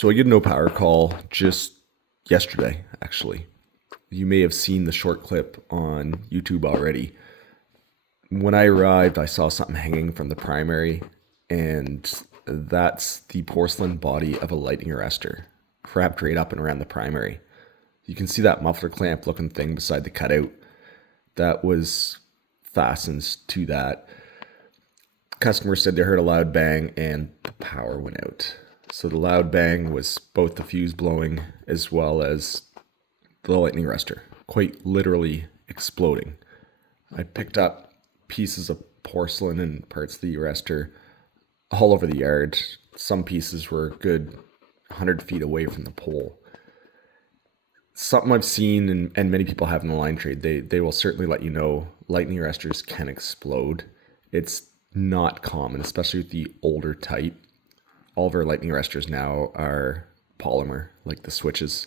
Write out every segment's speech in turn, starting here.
So I get a no power call just yesterday, actually. You may have seen the short clip on YouTube already. When I arrived, I saw something hanging from the primary, and that's the porcelain body of a lightning arrestor, wrapped right up and around the primary. You can see that muffler clamp looking thing beside the cutout. That was fastened to that. Customer said they heard a loud bang and the power went out. So the loud bang was both the fuse blowing as well as the lightning arrestor, quite literally exploding. I picked up pieces of porcelain and parts of the arrestor all over the yard. Some pieces were a good 100 feet away from the pole. Something I've seen and many people have in the line trade, they will certainly let you know lightning arrestors can explode. It's not common, especially with the older type. All of our lightning arrestors now are polymer, like the switches.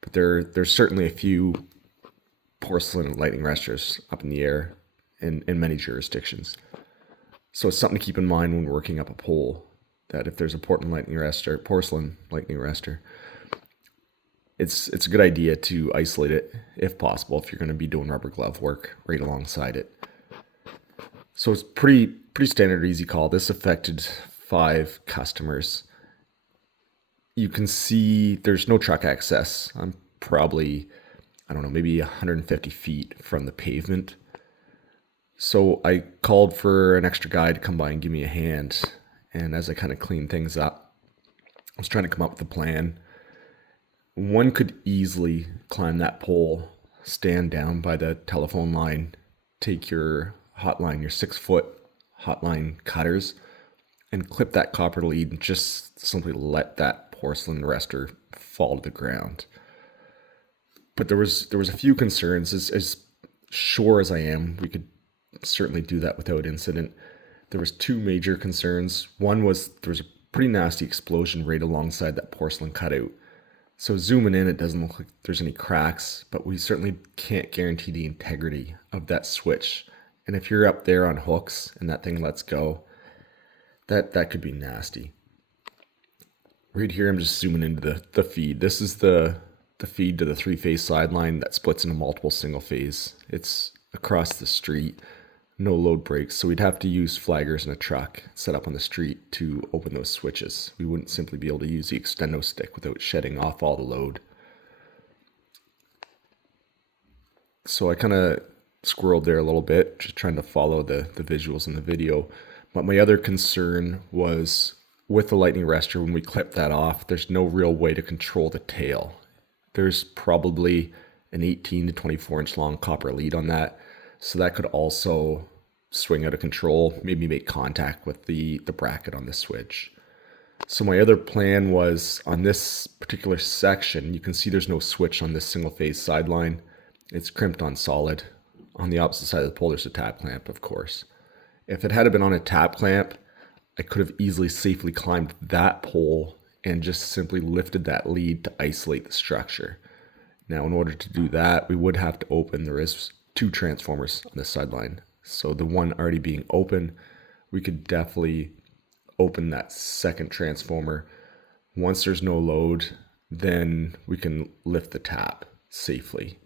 But there's certainly a few porcelain lightning arrestors up in the air in many jurisdictions. So it's something to keep in mind when working up a pole, that if there's a porcelain lightning arrestor, it's a good idea to isolate it if possible if you're going to be doing rubber glove work right alongside it. So it's pretty standard easy call. This affected 5 customers. You can see there's no truck access. I'm probably, maybe 150 feet from the pavement. So I called for an extra guy to come by and give me a hand. And as I kind of cleaned things up, I was trying to come up with a plan. One could easily climb that pole, stand down by the telephone line, take your hotline, your 6-foot hotline cutters, and clip that copper lead and just simply let that porcelain arrestor fall to the ground. But there was a few concerns. As sure as I am, we could certainly do that without incident. There was 2 major concerns. One was there was a pretty nasty explosion right alongside that porcelain cutout. So zooming in, it doesn't look like there's any cracks, but we certainly can't guarantee the integrity of that switch. And if you're up there on hooks and that thing lets go, that could be nasty. Right here, I'm just zooming into the feed. This is the feed to the 3-phase sideline that splits into multiple single phase. It's across the street, no load breaks, so we'd have to use flaggers in a truck set up on the street to open those switches. We wouldn't simply be able to use the extendo stick without shedding off all the load. So I kind of squirreled there a little bit, just trying to follow the visuals in the video. But my other concern was with the lightning arrestor, when we clip that off, there's no real way to control the tail. There's probably an 18 to 24 inch long copper lead on that. So that could also swing out of control, maybe make contact with the bracket on the switch. So my other plan was on this particular section, you can see there's no switch on this single phase sideline. It's crimped on solid. On the opposite side of the pole, there's a tap clamp, of course. If it had been on a tap clamp, I could have easily safely climbed that pole and just simply lifted that lead to isolate the structure. Now, in order to do that, we would have to open, there is 2 transformers on this sideline. So the one already being open, we could definitely open that second transformer. Once there's no load, then we can lift the tap safely.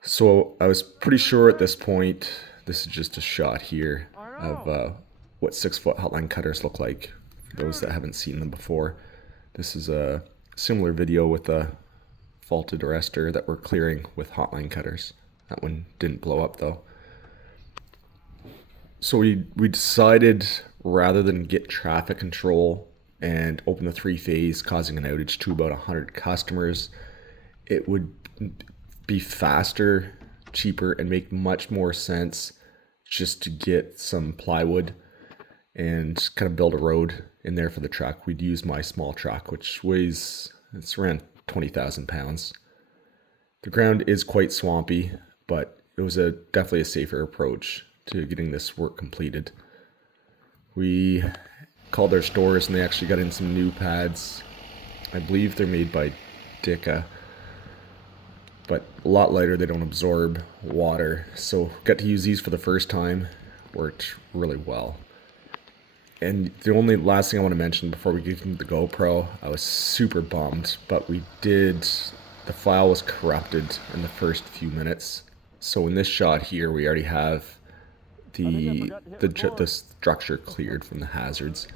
So I was pretty sure at this point, this is just a shot here of what 6-foot hotline cutters look like, for those that haven't seen them before. This is a similar video with a faulted arrestor that we're clearing with hotline cutters. That one didn't blow up though. So we decided, rather than get traffic control and open the 3-phase, causing an outage to about 100 customers, it would be faster, cheaper, and make much more sense just to get some plywood and kind of build a road in there for the truck. We'd use my small truck, which weighs, it's around 20,000 pounds. The ground is quite swampy, but it was definitely a safer approach to getting this work completed. We called their stores and they actually got in some new pads. I believe they're made by Dicka, but a lot lighter. They don't absorb water. So got to use these for the first time. Worked really well. And the only last thing I want to mention before we get into the GoPro, I was super bummed, but the file was corrupted in the first few minutes. So in this shot here, we already have the structure cleared from the hazards.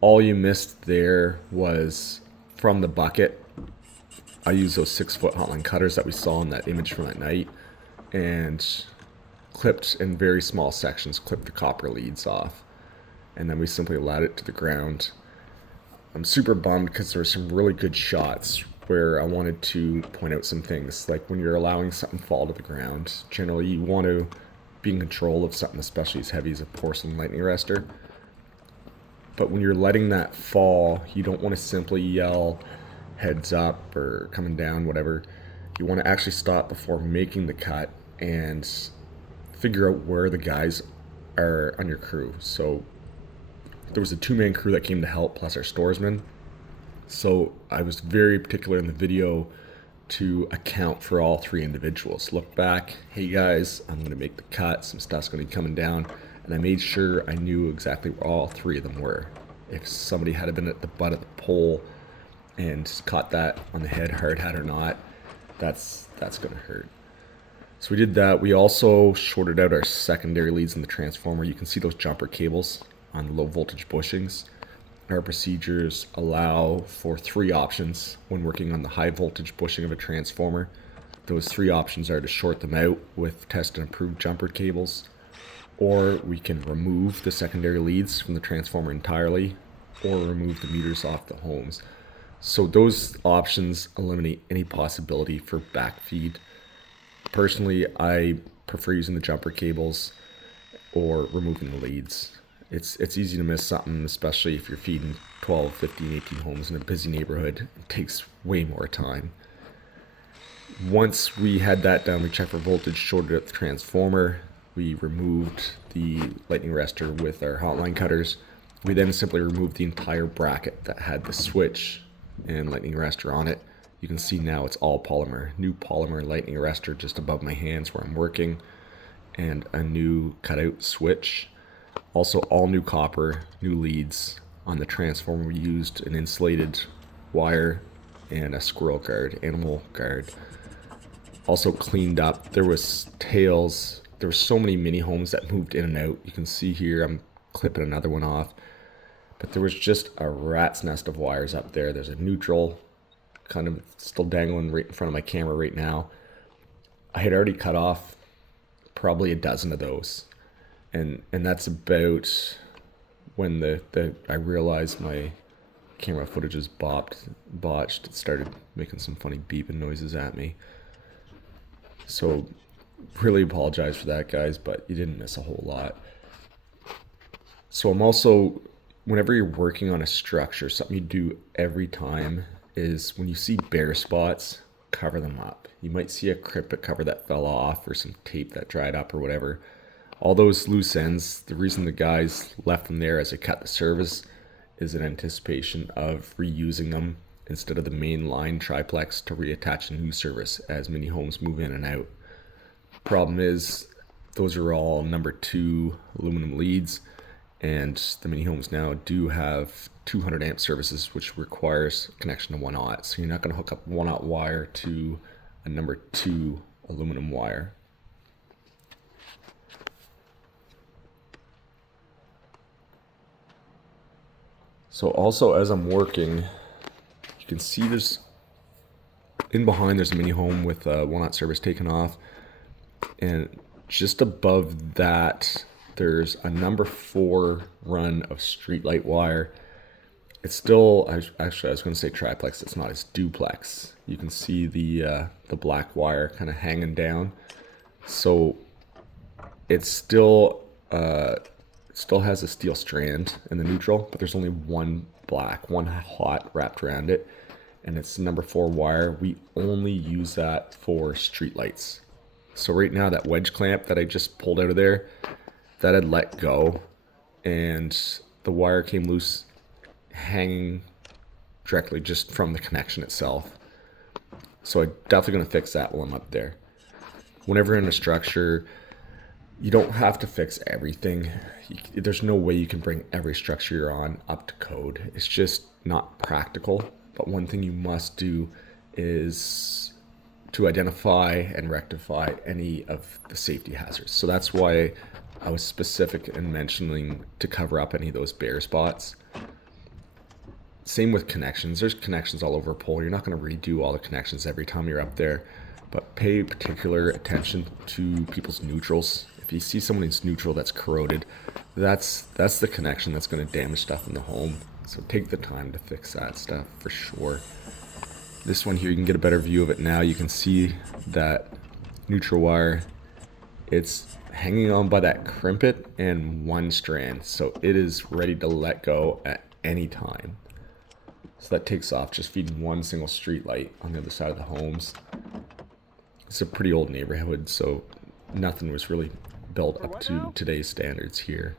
All you missed there was from the bucket. I used those 6-foot hotline cutters that we saw in that image from that night, and clipped in very small sections, clipped the copper leads off, and then we simply allowed it to the ground. I'm super bummed because there were some really good shots where I wanted to point out some things, like when you're allowing something fall to the ground, generally you want to be in control of something, especially as heavy as a porcelain lightning arrestor. But when you're letting that fall, you don't want to simply yell heads up or coming down, whatever. You want to actually stop before making the cut and figure out where the guys are on your crew. So there was a 2-man crew that came to help, plus our storesman. So I was very particular in the video to account for all 3 individuals. Look back, hey guys, I'm going to make the cut, some stuff's going to be coming down, and I made sure I knew exactly where all 3 of them were. If somebody had been at the butt of the pole and caught that on the head, hard hat or not, that's going to hurt. So we did that. We also shorted out our secondary leads in the transformer. You can see those jumper cables on the low voltage bushings. Our procedures allow for 3 options when working on the high voltage bushing of a transformer. Those 3 options are to short them out with test and approved jumper cables, or we can remove the secondary leads from the transformer entirely, or remove the meters off the homes. So those options eliminate any possibility for backfeed. Personally, I prefer using the jumper cables or removing the leads. It's easy to miss something, especially if you're feeding 12, 15, 18 homes in a busy neighborhood. It takes way more time. Once we had that done, we checked for voltage, shorted out the transformer. We removed the lightning arrestor with our hotline cutters. We then simply removed the entire bracket that had the switch and lightning arrestor on it. You can see now it's all polymer. New polymer lightning arrestor just above my hands where I'm working, and a new cutout switch. Also all new copper, new leads. On the transformer we used an insulated wire and a squirrel guard, animal guard. Also cleaned up. There was tails. There were so many mini homes that moved in and out. You can see here I'm clipping another one off. But there was just a rat's nest of wires up there. There's a neutral kind of still dangling right in front of my camera right now. I had already cut off probably a dozen of those. And that's about when I realized my camera footage was botched. It started making some funny beeping noises at me. So really apologize for that, guys, but you didn't miss a whole lot. So I'm also, whenever you're working on a structure, something you do every time is when you see bare spots, cover them up. You might see a crimpet cover that fell off or some tape that dried up or whatever. All those loose ends, the reason the guys left them there as they cut the service is in anticipation of reusing them instead of the main line triplex to reattach a new service as many homes move in and out. Problem is, those are all number 2 aluminum leads, and the mini homes now do have 200 amp services, which requires connection to 1-aught. So you're not going to hook up 1-aught wire to a number 2 aluminum wire. So also as I'm working, you can see there's, in behind there's a mini home with a 1-aught service taken off. And just above that, there's a number 4 run of streetlight wire. It's still, actually I was going to say triplex, it's not, it's duplex. You can see the black wire kind of hanging down. So it's still has a steel strand in the neutral, but there's only one hot wrapped around it, and it's number 4 wire. We only use that for street lights. So right now that wedge clamp that I just pulled out of there, that had let go, and the wire came loose hanging directly just from the connection itself. So I'm definitely going to fix that while I'm up there. Whenever in a structure, You don't have to fix everything. There's no way you can bring every structure you're on up to code. It's just not practical. But one thing you must do is to identify and rectify any of the safety hazards. So that's why I was specific in mentioning to cover up any of those bare spots. Same with connections. There's connections all over a pole. You're not going to redo all the connections every time you're up there, but pay particular attention to people's neutrals. If you see someone's neutral that's corroded, that's the connection that's going to damage stuff in the home. So take the time to fix that stuff for sure. This one here, you can get a better view of it now. You can see that neutral wire. It's hanging on by that crimpet and one strand. So it is ready to let go at any time. So that takes off just feeding one single street light on the other side of the homes. It's a pretty old neighborhood, so nothing was really built up to today's standards here.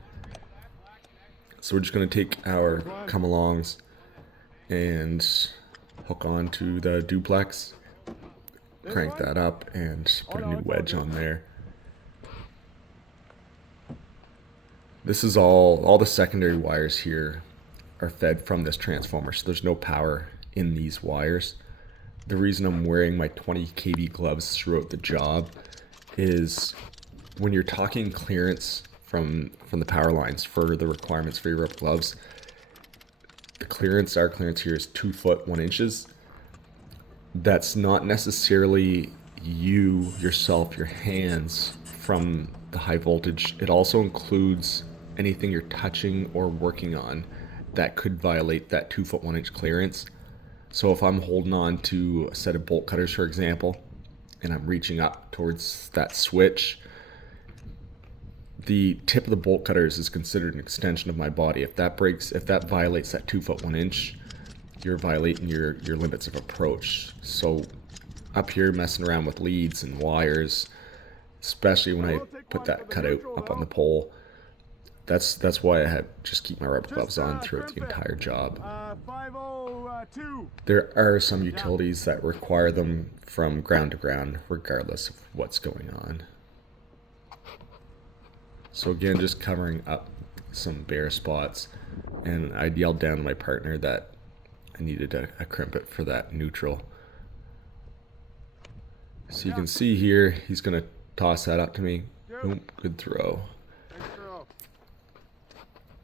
So we're just going to take our come-alongs and hook on to the duplex, crank that up, and put a new wedge on there. This is all the secondary wires here are fed from this transformer, so there's no power in these wires. The reason I'm wearing my 20 kV gloves throughout the job is when you're talking clearance from the power lines for the requirements for your rubber gloves, our clearance here is 2 foot 1 inches. That's not necessarily you, yourself, your hands from the high voltage. It also includes anything you're touching or working on that could violate that 2 foot 1 inch clearance. So if I'm holding on to a set of bolt cutters, for example, and I'm reaching up towards that switch, the tip of the bolt cutters is considered an extension of my body. If that violates that 2 foot 1 inch, you're violating your limits of approach. So up here messing around with leads and wires, especially when I put that cutout up on the pole, that's why I had just keep my rubber gloves on throughout the entire job. There are some utilities that require them from ground to ground, regardless of what's going on. So again, just covering up some bare spots, and I yelled down to my partner that I needed a crimpet for that neutral. So you can see here, he's going to toss that up to me. Boom, good throw.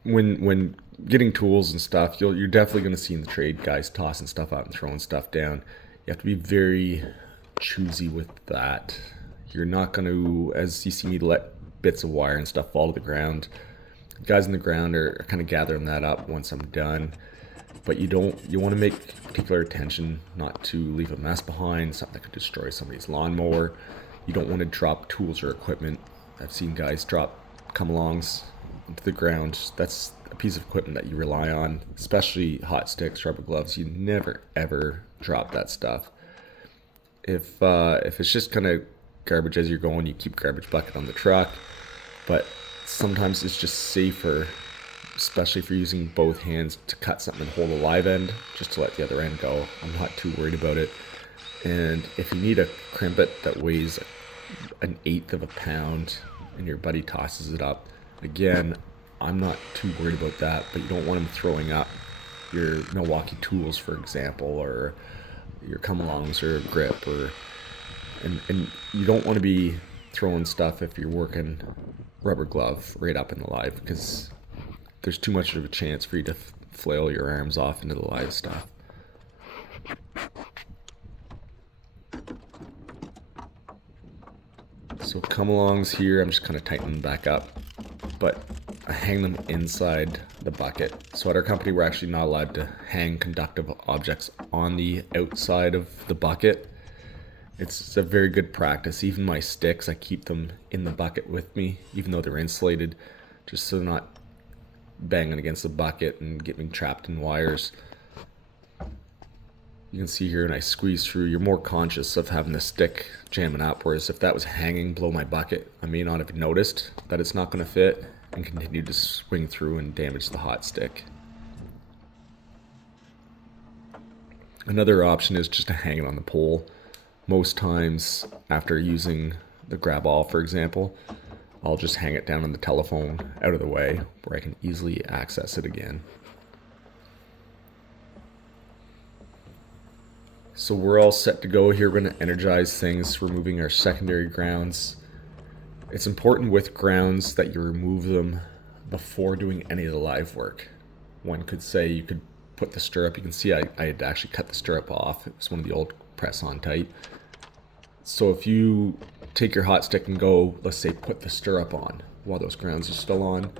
When getting tools and stuff, you're definitely going to see in the trade guys tossing stuff out and throwing stuff down. You have to be very choosy with that. You're not going to, as you see me let bits of wire and stuff fall to the ground, guys in the ground are kind of gathering that up once I'm done. But you want to make particular attention not to leave a mess behind, something that could destroy somebody's lawnmower. You don't want to drop tools or equipment. I've seen guys drop come-alongs into the ground. That's a piece of equipment that you rely on, especially hot sticks, rubber gloves. You never ever drop that stuff. If it's just kind of garbage as you're going, you keep garbage bucket on the truck. But sometimes it's just safer, especially if you're using both hands, to cut something and hold a live end, just to let the other end go. I'm not too worried about it. And if you need a crimpet that weighs 1/8 of a pound and your buddy tosses it up, again, I'm not too worried about that, but you don't want them throwing up your Milwaukee tools, for example, or your come-alongs or grip, and you don't want to be throwing stuff if you're working rubber glove right up in the live, because there's too much of a chance for you to flail your arms off into the live stuff. So come-alongs here, I'm just kind of tightening them back up, but I hang them inside the bucket. So at our company, we're actually not allowed to hang conductive objects on the outside of the bucket. It's a very good practice. Even my sticks, I keep them in the bucket with me, even though they're insulated, just so they're not banging against the bucket and getting trapped in wires. You can see here when I squeeze through, you're more conscious of having the stick jamming up, whereas if that was hanging below my bucket, I may not have noticed that it's not going to fit and continue to swing through and damage the hot stick. Another option is just to hang it on the pole. Most times after using the grab all, for example, I'll just hang it down on the telephone out of the way where I can easily access it again. So we're all set to go here. We're going to energize things, removing our secondary grounds. It's important with grounds that you remove them before doing any of the live work. One could say you could put the stirrup. You can see I had actually cut the stirrup off. It was one of the old press-on type. So if you take your hot stick and go, let's say, put the stirrup on while those grounds are still on,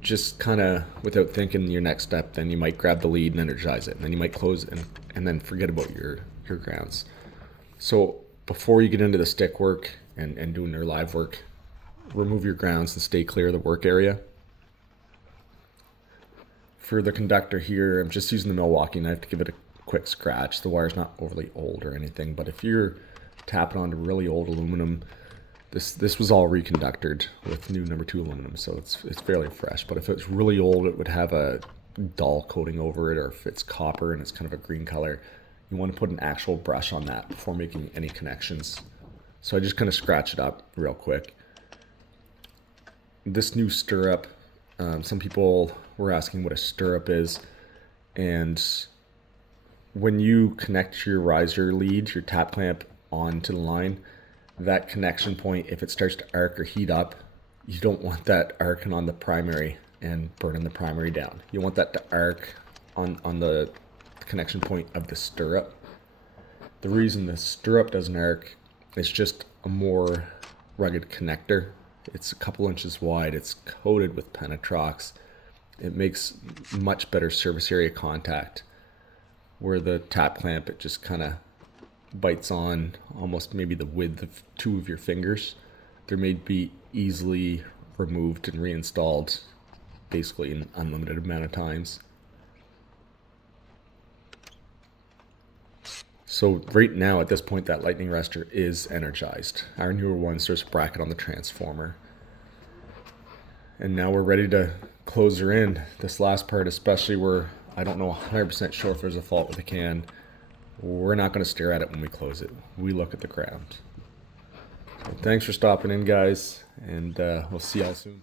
just kind of without thinking your next step, then you might grab the lead and energize it, and then you might close it and then forget about your grounds. So before you get into the stick work and doing your live work, remove your grounds and stay clear of the work area. For the conductor here, I'm just using the Milwaukee knife to give it a quick scratch. The wire's not overly old or anything, but if you're tapping onto really old aluminum, this was all reconductored with new number 2 aluminum, so it's fairly fresh. But if it's really old, it would have a dull coating over it, or if it's copper and it's kind of a green color, you want to put an actual brush on that before making any connections. So I just kind of scratch it up real quick. This new stirrup, some people were asking what a stirrup is, and when you connect your riser lead, your tap clamp, onto the line, that connection point, if it starts to arc or heat up, you don't want that arcing on the primary and burning the primary down. You want that to arc on the connection point of the stirrup. The reason the stirrup doesn't arc is just a more rugged connector. It's a couple inches wide. It's coated with Penetrox. It makes much better surface area contact, where the tap clamp, it just kind of bites on almost maybe the width of 2 of your fingers. They're made to be easily removed and reinstalled basically an unlimited amount of times. So right now at this point, that lightning arrestor is energized. Our newer ones, there's a bracket on the transformer. And now we're ready to close her in. This last part especially, where I don't know 100% sure if there's a fault with the can, we're not going to stare at it when we close it. We look at the ground. So thanks for stopping in, guys, and we'll see y'all soon.